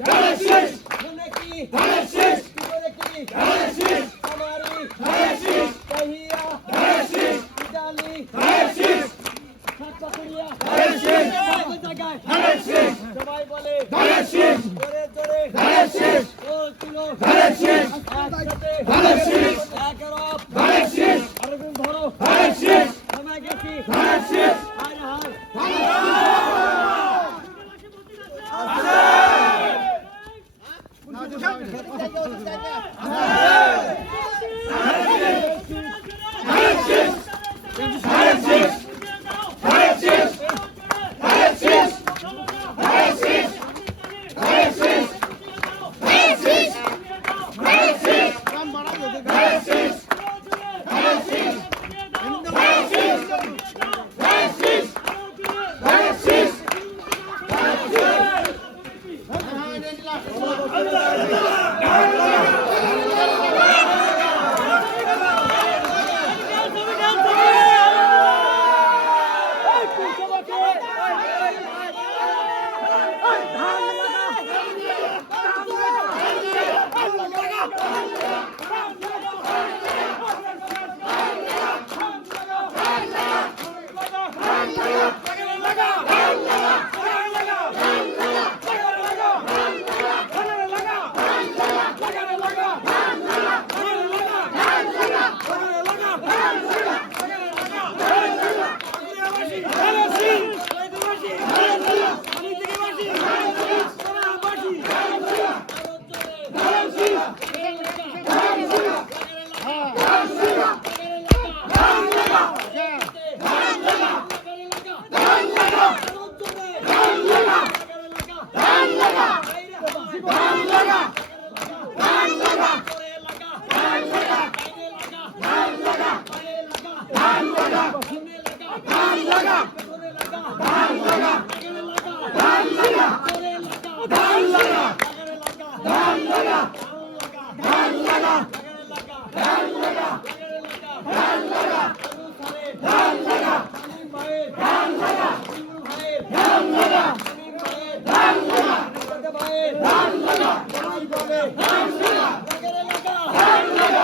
ধারাশিস মনে কি ধারাশিস করে কি ধারাশিস আমারি ধারাশিস কহিয়া ধারাশিস ইতালি ধারাশিস ছাত্রকুড়িয়া ধারাশিস সব জায়গায় ধারাশিস সবাই বলে ধারাশিস জোরে জোরে ধারাশিস ও তুলো ধারাশিস ধারাশিস এক রব ধারাশিস Hareket! Hareket! Hareket! Yeah.